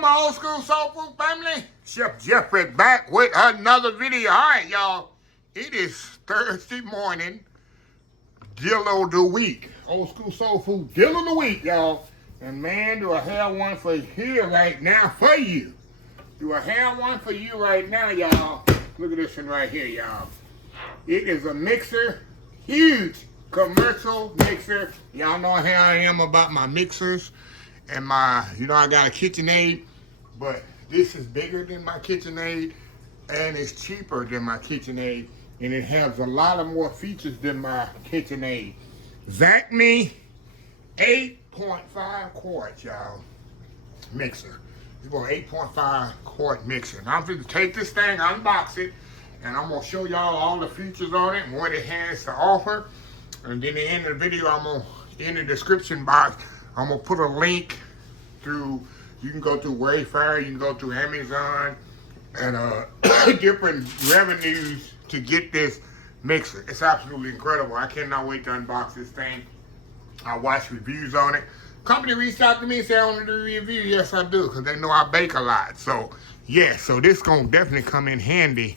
Hello, my old school soul food family. Chef Jeffrey back with another video. All right, y'all. It is Thursday morning, deal of the week. Old school soul food deal of the week, y'all. And man, do I have one for here right now for you. Do I have one for you right now, y'all? Look at this one right here, y'all. It is a mixer, huge commercial mixer. Y'all know how I am about my mixers. And I got a KitchenAid, but this is bigger than my KitchenAid, and it's cheaper than my KitchenAid, and it has a lot of more features than my KitchenAid. ZACME 8.5 quart, y'all, mixer. It's got an 8.5 quart mixer. Now I'm going to take this thing, unbox it, and I'm going to show y'all all the features on it and what it has to offer. And then at the end of the video, I'm going to, in the description box, I'm going to put a link through, you can go through Wayfair, you can go through Amazon, and different revenues to get this mixer. It's absolutely incredible. I cannot wait to unbox this thing. I watch reviews on it. Company reached out to me and said, I want to do a review. Yes, I do, because they know I bake a lot. So, yeah, so this is going to definitely come in handy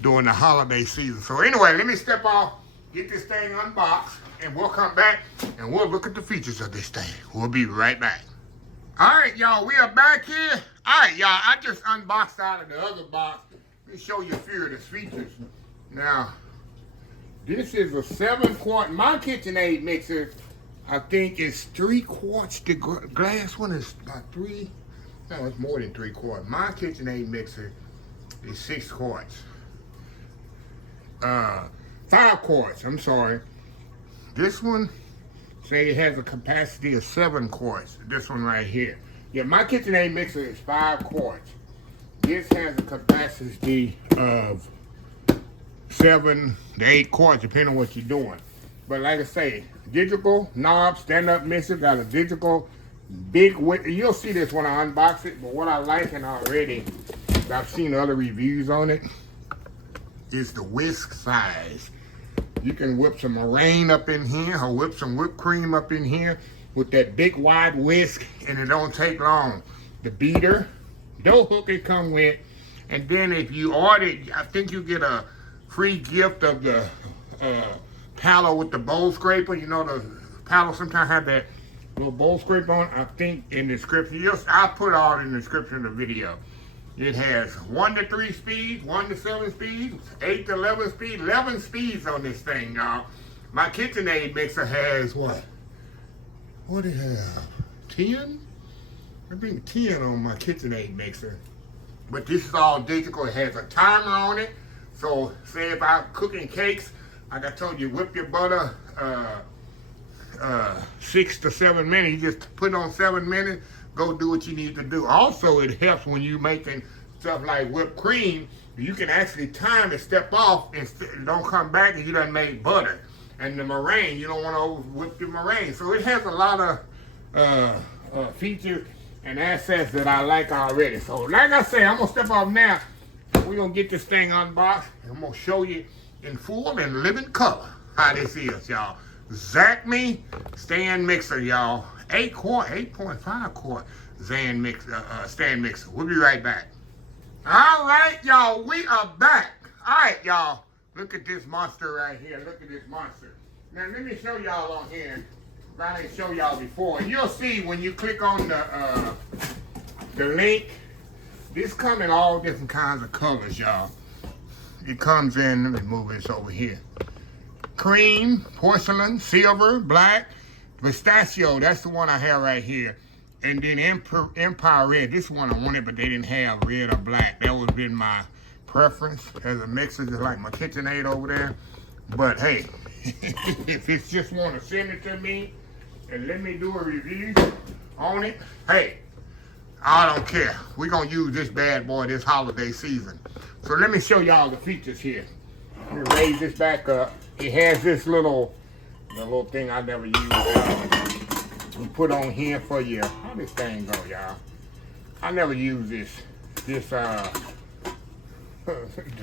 during the holiday season. So anyway, let me step off, get this thing unboxed, and we'll come back and we'll look at the features of this thing. We'll be right back. All right, y'all, we are back here. All right, y'all, I just unboxed out of the other box. Let me show you a few of the features. Now, this is a 7 quart. My KitchenAid mixer, I think, is 3 quarts. The glass one is about 3. No, it's more than 3 quarts. My KitchenAid mixer is 6 quarts. 5 quarts, I'm sorry. This one, say it has a capacity of 7 quarts. This one right here. Yeah, my KitchenAid mixer is 5 quarts. This has a capacity of 7 to 8 quarts, depending on what you're doing. But like I say, digital knob, stand-up mixer, got a digital big width. You'll see this when I unbox it, but what I like and already, I've seen other reviews on it, is the whisk size. You can whip some meringue up in here or whip some whipped cream up in here with that big wide whisk, and it don't take long. The beater, dough hook it come with, and then if you order, I think you get a free gift of the paddle with the bowl scraper. You know, the paddle sometimes have that little bowl scraper on. I think in the description, I'll put all in the description of the video. It has 1 to 3 speeds, 1 to 7 speeds, 8 to 11 speeds, 11 speeds on this thing, y'all. My KitchenAid mixer has what? What it have? 10? I think 10 on my KitchenAid mixer. But this is all digital. It has a timer on it. So say if I'm cooking cakes, like I told you, whip your butter 6 to 7 minutes. You just put on 7 minutes. Go do what you need to do. Also, it helps when you're making stuff like whipped cream. You can actually time it, step off, and don't come back and you done made butter. And the meringue, you don't want to whip your meringue. So it has a lot of features and assets that I like already. So like I say, I'm going to step off now. We're going to get this thing unboxed. I'm going to show you in full and living color how this is, y'all. ZACME stand mixer, y'all. 8 quart, 8.5 quart stand mixer. We'll be right back. All right, y'all, we are back. All right, y'all, look at this monster right here. Look at this monster. Now, let me show y'all on here. I didn't show y'all before. You'll see when you click on the link, this comes in all different kinds of colors, y'all. It comes in, let me move this over here. Cream, porcelain, silver, black, pistachio, that's the one I have right here. And then Empire Red, this one I wanted, but they didn't have red or black. That would have been my preference as a mixer, just like my KitchenAid over there. But hey, if it's just want to send it to me and let me do a review on it, hey, I don't care. We're going to use this bad boy this holiday season. So let me show y'all the features here. Let me raise this back up. It has this little thing I never used. We put on here for you. How this thing go, y'all? I never use this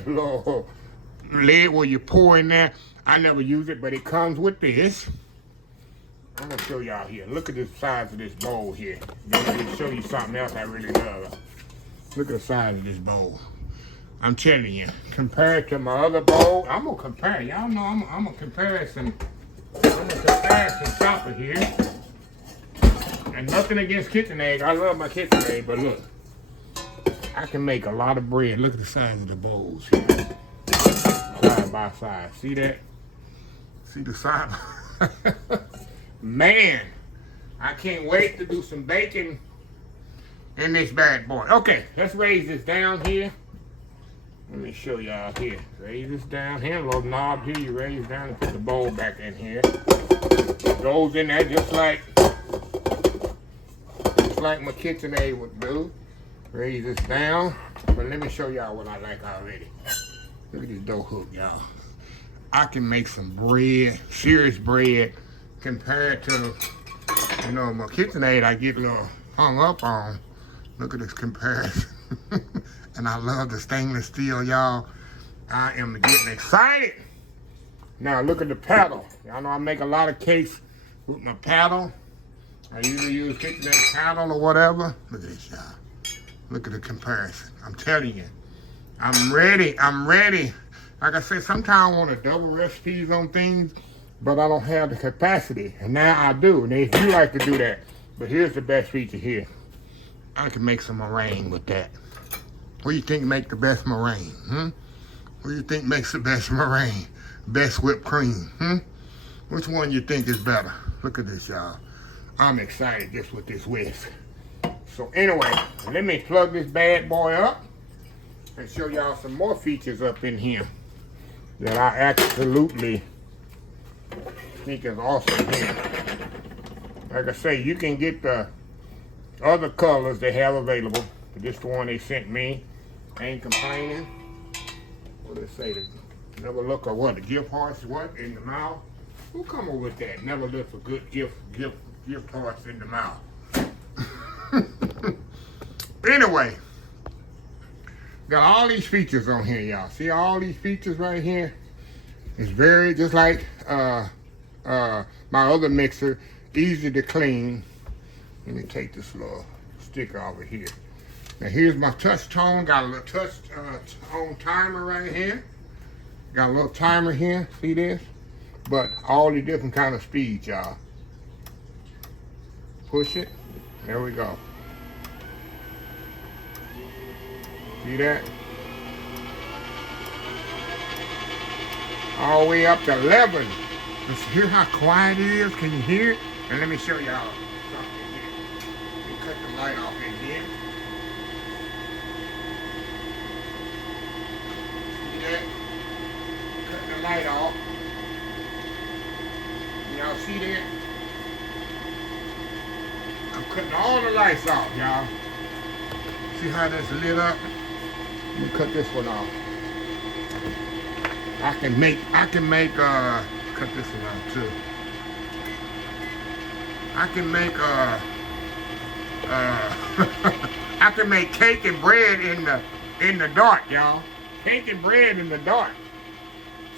little lid where you pour in there. I never use it, but it comes with this. I'm gonna show y'all here. Look at the size of this bowl here. I'm gonna show you something else I really love. Look at the size of this bowl. I'm telling you, compared to my other bowl, I'm gonna compare. Y'all know I'm gonna compare some. I'm gonna compare some chopper here. And nothing against KitchenAid. I love my KitchenAid, but look, I can make a lot of bread. Look at the size of the bowls here, side by side. See that? See the side? Man, I can't wait to do some baking in this bad boy. Okay, let's raise this down here. Let me show y'all here. Raise this down here, a little knob here. You raise down and put the bowl back in here. It goes in there just like my KitchenAid would do. Raise this down. But let me show y'all what I like already. Look at this dough hook, y'all. I can make some bread, serious bread, compared to, you know, my KitchenAid I get a little hung up on. Look at this comparison. And I love the stainless steel, y'all. I am getting excited. Now look at the paddle. Y'all know I make a lot of cakes with my paddle. I usually use KitchenAid paddle or whatever. Look at this, y'all. Look at the comparison. I'm telling you. I'm ready. I'm ready. Like I said, sometimes I want to double recipes on things, but I don't have the capacity. And now I do. And if you like to do that. But here's the best feature here. I can make some meringue with that. What do you think make the best meringue? What do you think makes the best meringue? Best whipped cream? Which one you think is better? Look at this, y'all. I'm excited just with this whisk. So anyway, let me plug this bad boy up and show y'all some more features up in here that I absolutely think is awesome here. Like I say, you can get the other colors they have available. But this is the one they sent me. I ain't complaining. What do they say? Never look or what? The gift horse what? In the mouth? Who come up with that? Never look for good gift horse in the mouth. Anyway, got all these features on here, y'all. See all these features right here? It's very, just like my other mixer, easy to clean. Let me take this little sticker over here. Now here's my touch tone. Got a little touch tone timer right here. Got a little timer here. See this? But all the different kind of speeds, y'all. Push it. There we go. See that? All the way up to 11. Let's hear how quiet it is. Can you hear it? And let me show y'all something here. Let me cut the light off in here. See that? Cut the light off. Y'all see that? I'm cutting all the lights off, y'all. See how that's lit up? Let me cut this one off. I can make cut this one out too. I can make I can make cake and bread in the dark, y'all. Cake and bread in the dark.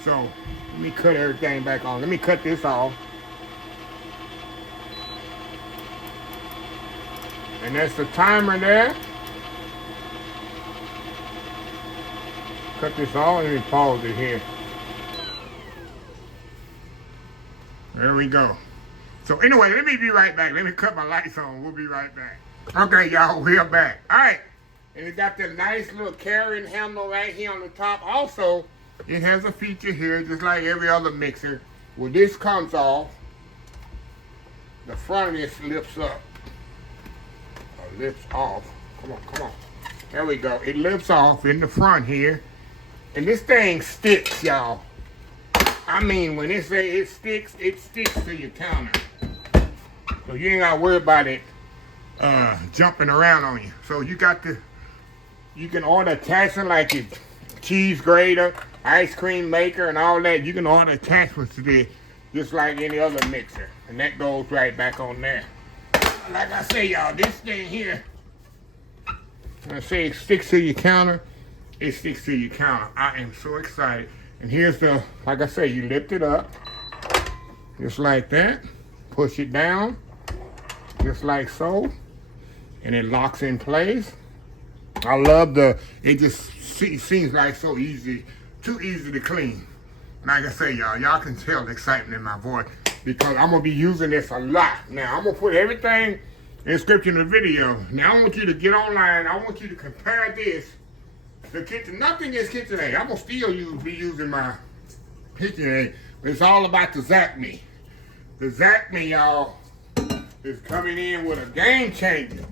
So let me cut everything back on. Let me cut this off. And that's the timer there. Cut this off. Let me pause it here. There we go. So anyway, let me be right back. Let me cut my lights on. We'll be right back. Okay, y'all, we're back. All right. And it got the nice little carrying handle right here on the top. Also, it has a feature here, just like every other mixer. When this comes off, the front of this lifts up. Or lifts off. Come on, come on. There we go. It lifts off in the front here. And this thing sticks, y'all. I mean, when it say it sticks to your counter. So you ain't gotta worry about it jumping around on you. So you can order attachments like your cheese grater, ice cream maker, and all that. You can order attachments to this just like any other mixer. And that goes right back on there. Like I say, y'all, this thing here, when I say it sticks to your counter, it sticks to your counter. I am so excited. And here's the, like I say, you lift it up, just like that. push it down, just like so, and it locks in place. I love it just seems like so easy, too easy to clean. Like I say, y'all can tell the excitement in my voice because I'm gonna be using this a lot. Now, I'm gonna put everything in the description of the video. Now, I want you to get online. I want you to compare this to kitchen. Nothing is KitchenAid. I'm gonna still be using my KitchenAid, but it's all about the ZACME. The ZACME, y'all, is coming in with a game changer.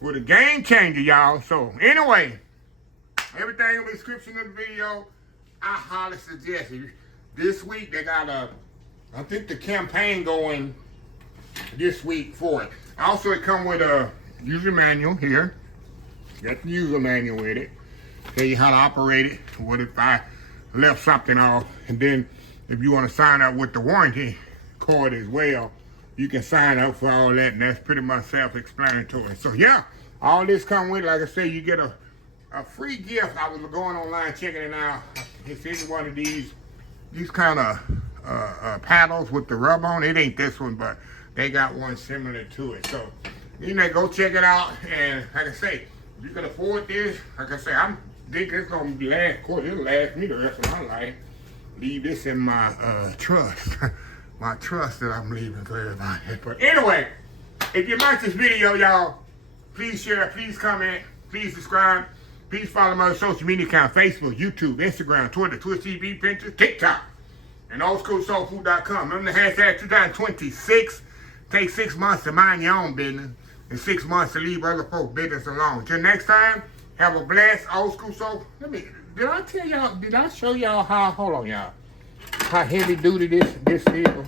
With a game changer, y'all. So, anyway, everything in the description of the video. I highly suggest it. This week, they got I think the campaign going this week for it. Also, it comes with a user manual here. Got the user manual with it. Tell you how to operate it. What if I left something off? And then, if you want to sign up with the warranty card as well, you can sign up for all that, and that's pretty much self-explanatory. So yeah, all this come with, like I say, you get a free gift. I was going online checking it out. It's any one of these kind of paddles with the rub on. It ain't this one, but they got one similar to it. So you know, go check it out. And like I say, if you can afford this, like I say, I'm thinking it's gonna be last. Of course, it'll last me the rest of my life. Leave this in my trust. My trust that I'm leaving for everybody. But anyway, if you like this video, y'all, please share, please comment, please subscribe, please follow my social media account: Facebook, YouTube, Instagram, Twitter, Twitch TV, Pinterest, TikTok, and oldschoolsoulfood.com. Remember the hashtag 2026. Take 6 months to mind your own business and 6 months to leave other folks' business alone. Until next time, have a blessed old school soul. Did I tell y'all, did I show y'all hold on y'all, how heavy duty this is?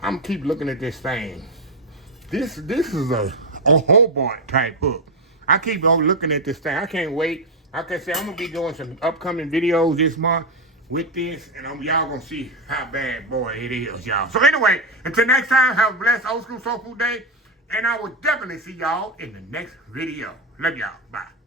I'm keep looking at this thing. This is a Hobart type hook. I keep on looking at this thing. I can't wait. Like I said, I'm gonna be doing some upcoming videos this month with this, and y'all gonna see how bad boy it is, y'all. So anyway, until next time, have a blessed old school soul food day, and I will definitely see y'all in the next video. Love y'all. Bye.